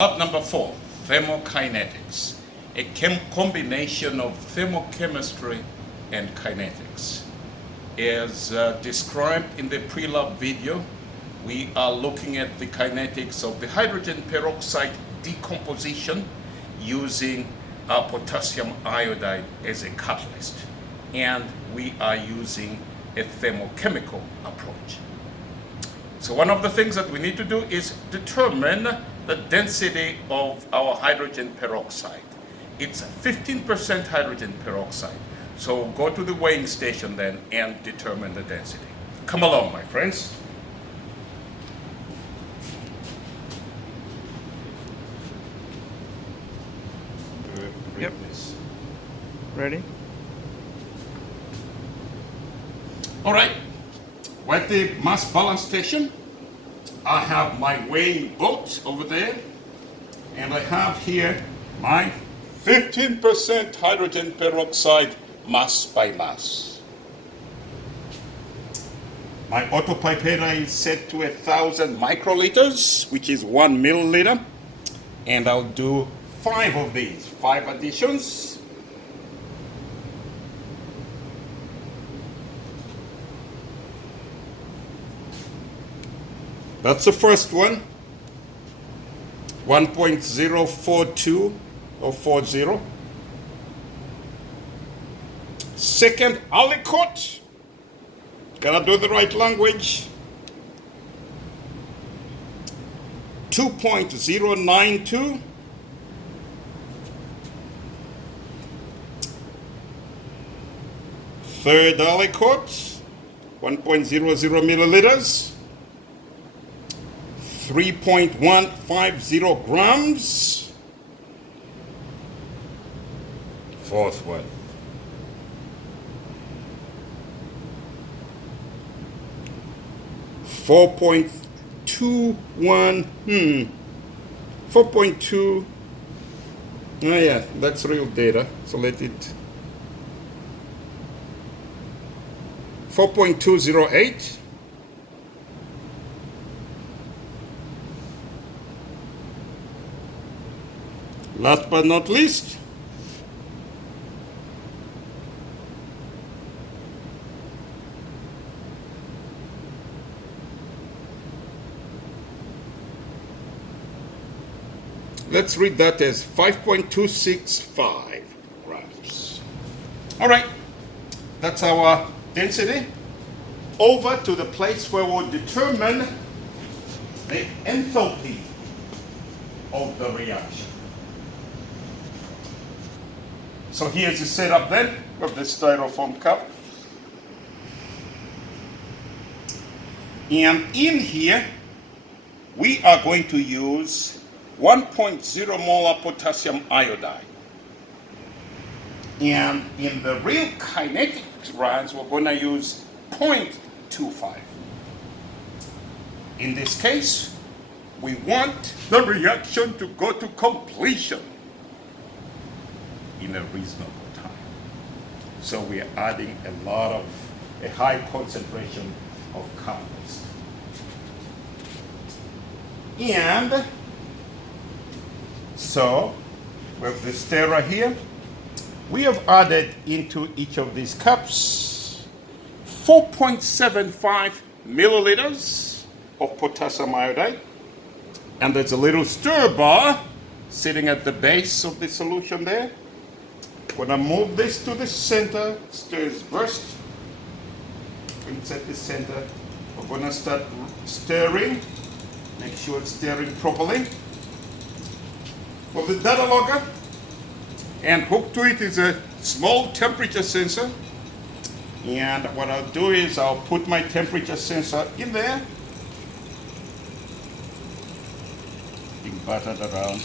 Part number 4, thermokinetics, a combination of thermochemistry and kinetics. As described in the pre-lab video, we are looking at the kinetics of the hydrogen peroxide decomposition using potassium iodide as a catalyst. And we are using a thermochemical approach. So one of the things that we need to do is determine the density of our hydrogen peroxide. It's 15% hydrogen peroxide. So go to the weighing station then and determine the density. Come along, my friends. Yep. Ready? All right. We're at the mass balance station. I have my weighing boat over there, and I have here my 15% hydrogen peroxide mass by mass. My autopipetta is set to 1,000 microliters, which is 1 milliliter, and I'll do 5 of these, 5 additions. That's the first one, 1.042 or 40. Second, aliquot, gotta do the right language, 2.092. Third aliquot, 1.00 milliliters. 3.150 grams. Fourth one. Four point two. Oh yeah, that's real data. So let it. 4.208. Last but not least, let's read that as 5.265 grams. All right, that's our density. Over to the place where we'll determine the enthalpy of the reaction. So here's the setup then of the styrofoam cup. And in here, we are going to use 1.0 molar potassium iodide. And in the real kinetic runs, we're going to use 0.25. In this case, we want the reaction to go to completion in a reasonable time. So we are adding a high concentration of catalyst. And so with the stirrer here, we have added into each of these cups 4.75 milliliters of potassium iodide. And there's a little stir bar sitting at the base of the solution there. When I move this to the center, stirs burst. When it's at the center, we're going to start stirring. Make sure it's stirring properly. For the data logger, and hooked to it is a small temperature sensor. And what I'll do is I'll put my temperature sensor in there. Being battered around.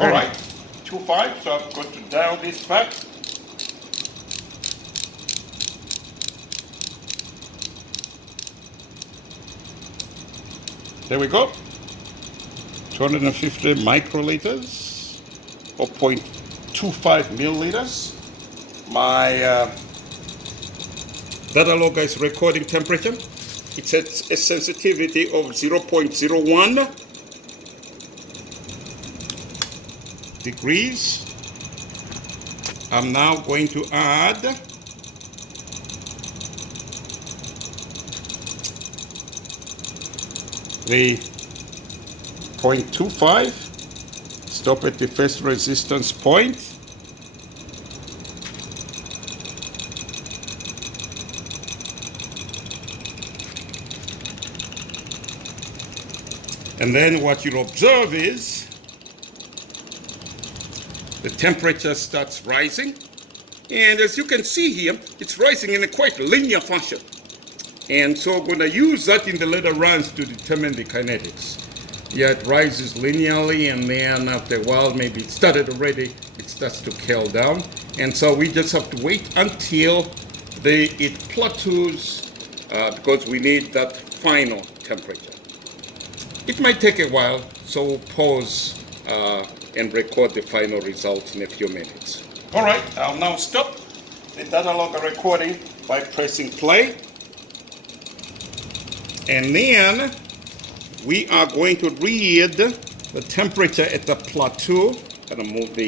All right, 2.5, so I've got to dial this back. There we go. 250 microliters or 0.25 milliliters. My data logger is recording temperature. It's at a sensitivity of 0.01 degrees. I'm now going to add the 0.25. Stop at the first resistance point. And then what you'll observe is the temperature starts rising. And as you can see here, it's rising in a quite linear fashion. And so we're going to use that in the later runs to determine the kinetics. Yeah, it rises linearly, and then after a while, maybe it started already, it starts to curl down. And so we just have to wait until it plateaus because we need that final temperature. It might take a while, so we'll pause and record the final results in a few minutes. All right, I'll now stop the data logger recording by pressing play. And then we are going to read the temperature at the plateau. I'm going to move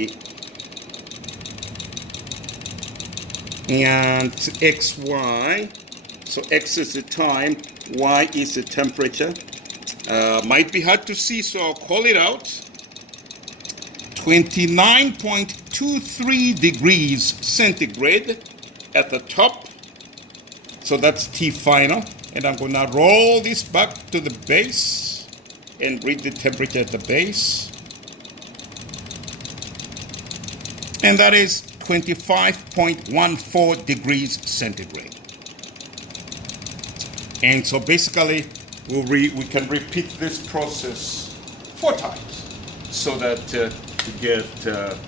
and it's XY. So X is the time, Y is the temperature. Might be hard to see, so I'll call it out. 29.23 degrees centigrade at the top. So that's T final. And I'm going to roll this back to the base and read the temperature at the base. And that is 25.14 degrees centigrade. And so basically, we can repeat this process 4 times so that you get a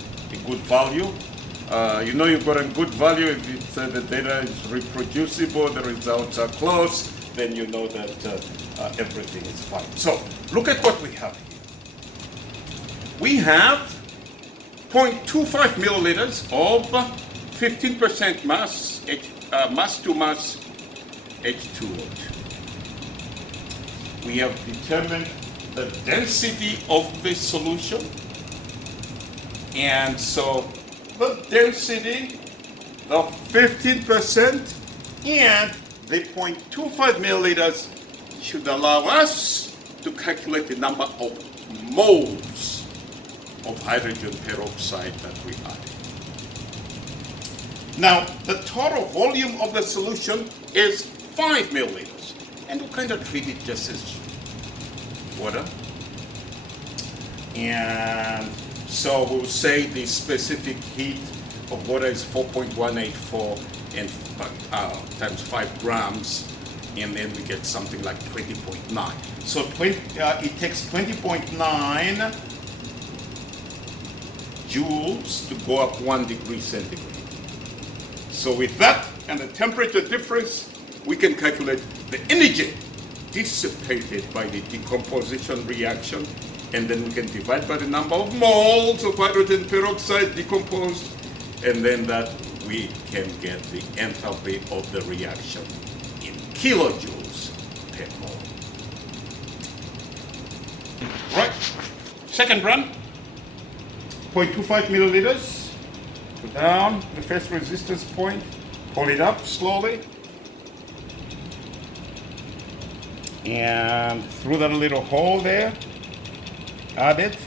good value. You know you've got a good value if the data is reproducible, the results are close, then you know that everything is fine. So look at what we have here. We have 0.25 milliliters of 15% mass, mass to mass H2O2. We have determined the density of the solution. And so the density, the 15%, and the 0.25 milliliters should allow us to calculate the number of moles of hydrogen peroxide that we added. Now, the total volume of the solution is 5 milliliters, and we'll kind of treat it just as water. And so we'll say the specific heat of water is 4.184 and times 5 grams, and then we get something like 20.9. So it takes 20.9 joules to go up 1 degree centigrade. So with that and the temperature difference, we can calculate the energy dissipated by the decomposition reaction, and then we can divide by the number of moles of hydrogen peroxide decomposed, and then that we can get the enthalpy of the reaction in kilojoules per mole. Right, second run, 0.25 milliliters, go down the first resistance point, pull it up slowly, and through that little hole there, add it.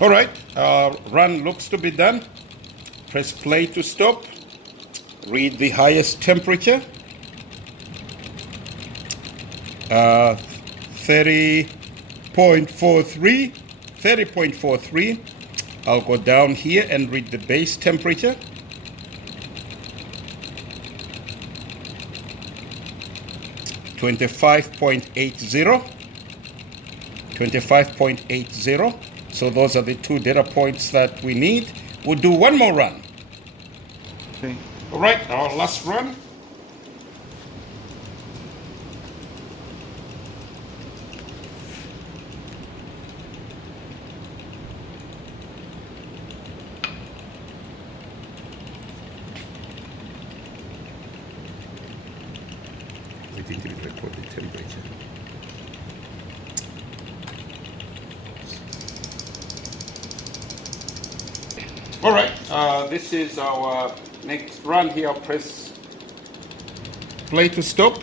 All right, run looks to be done. Press play to stop. Read the highest temperature. 30 30.43. 30.43. I'll go down here and read the base temperature. 25.80. 25.80. So those are the two data points that we need. We'll do one more run. Okay. All right, our last run. We didn't record the temperature. All right, this is our next run here. I'll press play to stop,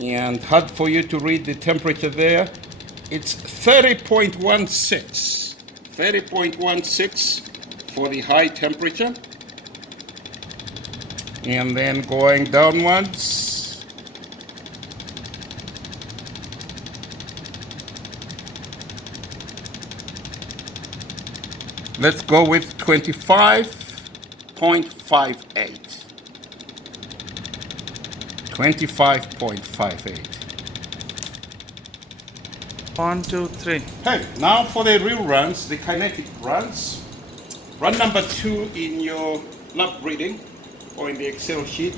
and hard for you to read the temperature there. It's 30.16. 30.16 for the high temperature. And then going downwards. Let's go with 25.58. 25.58. 1, 2, 3. Hey, now for the real runs, the kinetic runs. Run number 2 in your lab reading or in the Excel sheet.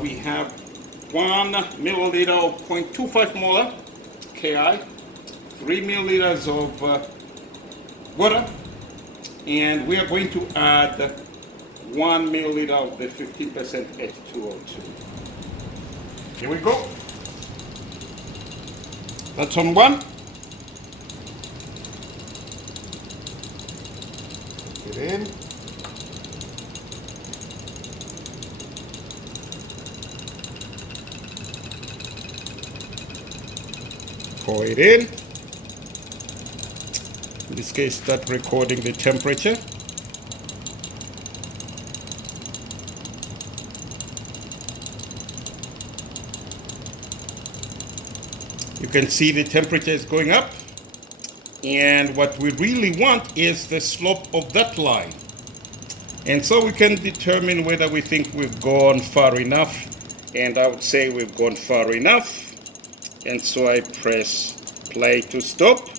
We have 1 milliliter of 0.25 molar Ki, 3 milliliters of water, and we are going to add 1 milliliter of the 15% H2O2. Here we go. That's on 1. Put it in. Pour it in. In this case, start recording the temperature. You can see the temperature is going up, and what we really want is the slope of that line. And so we can determine whether we think we've gone far enough, and I would say we've gone far enough. And so I press play to stop,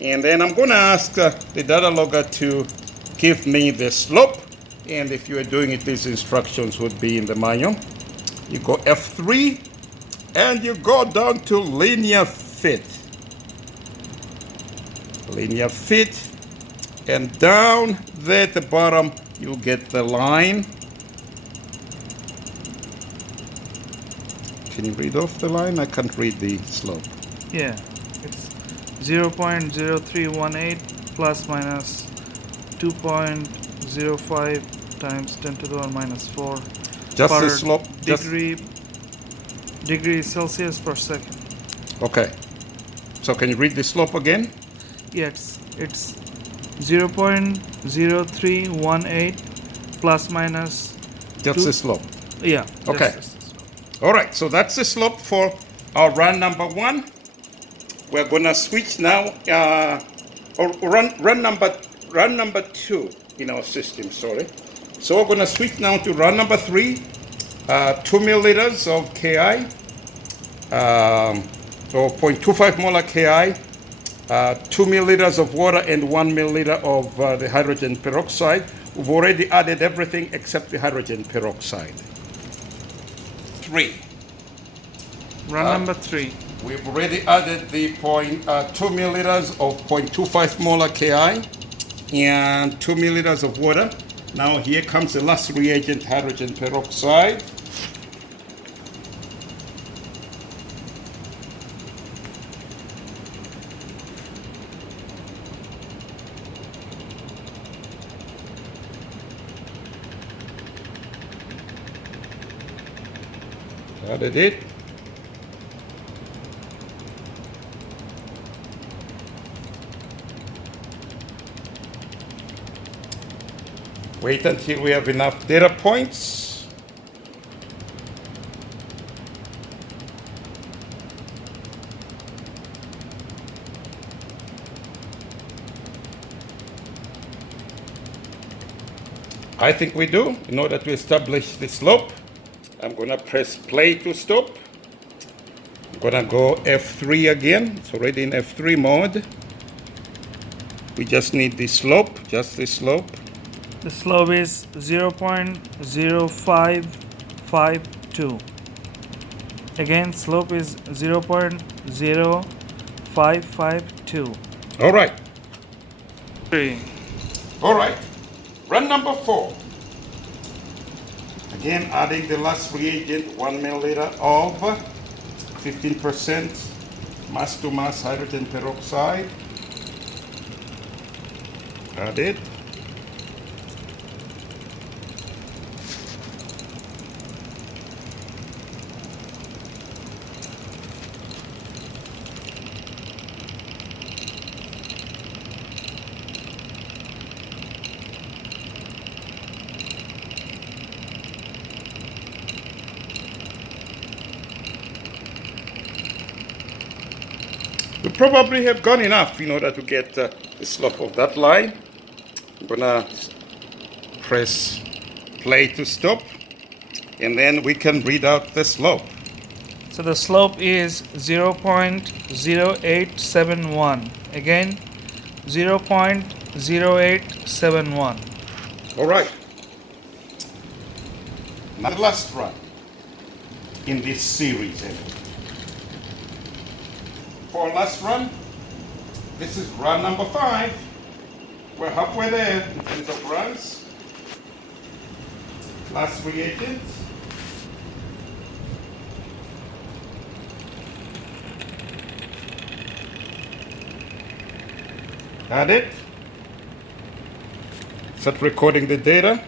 and then I'm going to ask the data logger to give me the slope, and if you are doing it, these instructions would be in the manual. You go F3, and you go down to linear fit. Linear fit, and down there at the bottom, you get the line. Can you read off the line? I can't read the slope. Yeah, it's 0.0318 plus minus 2.05 times 10 to the power minus 4 Just per the slope. degree Celsius per second. Okay. So can you read the slope again? Yeah, it's 0.0318 plus minus Just two- the slope. Yeah. Okay. just- All right. So that's the slope for our run number 1. We're gonna switch now. Or run number 2 in our system. Sorry. So we're gonna switch now to run number 3. 2 milliliters of Ki, or 0.25 molar Ki, 2 milliliters of water, and 1 milliliter of the hydrogen peroxide. We've already added everything except the hydrogen peroxide. 3. Run number 3. We've already added the 2 milliliters of 0.25 molar Ki and 2 milliliters of water. Now here comes the last reagent, hydrogen peroxide. Added it. Wait until we have enough data points. I think we do. In order to establish the slope, I'm going to press play to stop. I'm going to go F3 again. It's already in F3 mode. We just need the slope, just the slope. The slope is 0.0552. Again, slope is 0.0552. All right. 3. All right. Run number 4. Again, adding the last reagent, 1 milliliter of 15% mass to mass hydrogen peroxide. Add it. We probably have gone enough in order to get the slope of that line. I'm gonna press play to stop, and then we can read out the slope. So the slope is 0.0871. Again, 0.0871. All right. Now the last run in this series. For our last run, this is run number 5. We're halfway there in terms of runs. Last reagent. Add it. Start recording the data.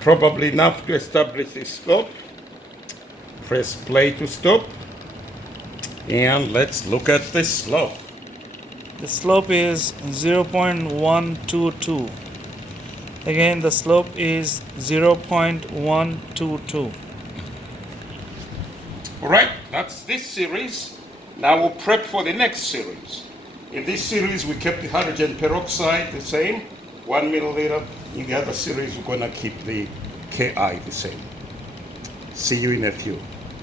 Probably enough to establish the slope. Press play to stop. And let's look at the slope. The slope is 0.122. Again, the slope is 0.122. All right, that's this series. Now we'll prep for the next series. In this series, we kept the hydrogen peroxide the same, 1 milliliter. In the other series, we're going to keep the Ki the same. See you in a few.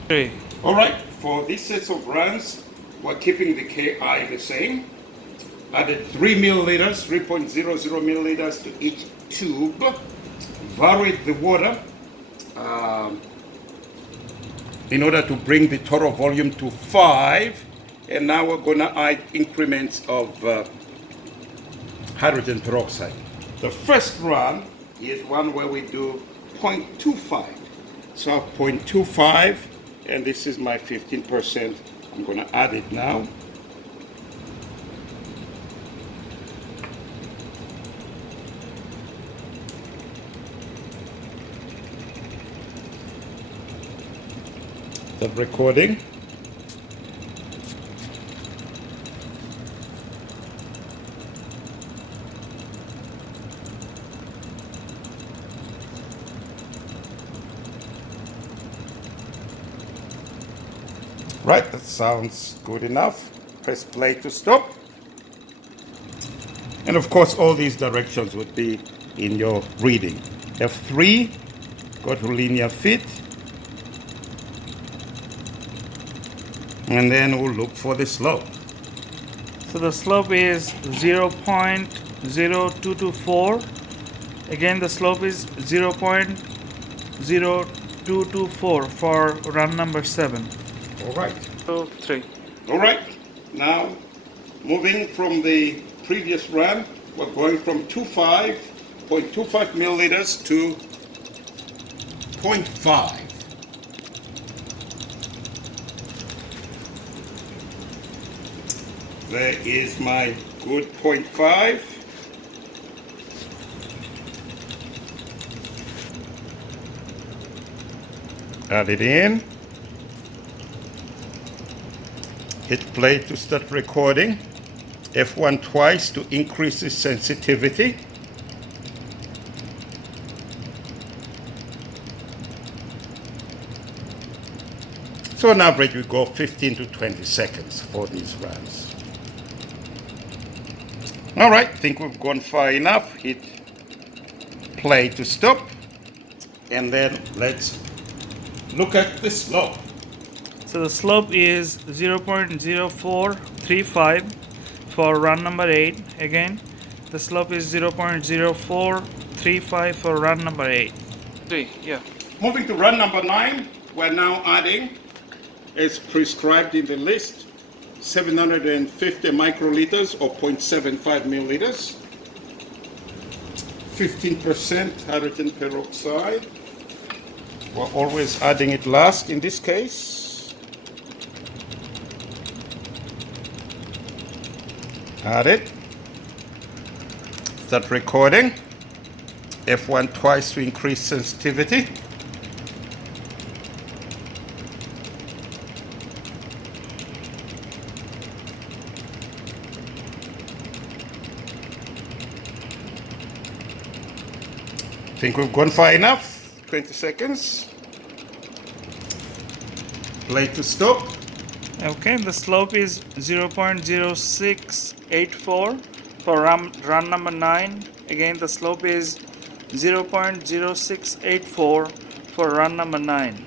3. All right, for these sets of runs, we're keeping the Ki the same. Added 3 milliliters, 3.00 milliliters to each tube. Varied the water in order to bring the total volume to 5. And now we're going to add increments of hydrogen peroxide. The first run is one where we do 0.25. So 0.25, and this is my 15%. I'm going to add it now. The recording. Right, that sounds good enough. Press play to stop. And of course, all these directions would be in your reading. F3, go to linear fit. And then we'll look for the slope. So the slope is 0.0224. Again, the slope is 0.0224 for run number 7. All right. 3. All right. Now, moving from the previous run, we're going from 0.25 milliliters to 0.5. There is my good 0.5. Add it in. Hit play to start recording. F1 twice to increase the sensitivity. So on average, we go 15 to 20 seconds for these runs. All right, think we've gone far enough. Hit play to stop. And then let's look at the slope. So the slope is 0.0435 for run number 8. Again, the slope is 0.0435 for run number 8. Yeah. Moving to run number 9, we're now adding, as prescribed in the list, 750 microliters or 0.75 milliliters, 15% hydrogen peroxide. We're always adding it last in this case. Add it. Start recording. F1 twice to increase sensitivity. Think we've gone far enough. 20 seconds. Play to stop. Okay, the slope is 0.0684 for run number 9. Again, the slope is 0.0684 for run number 9.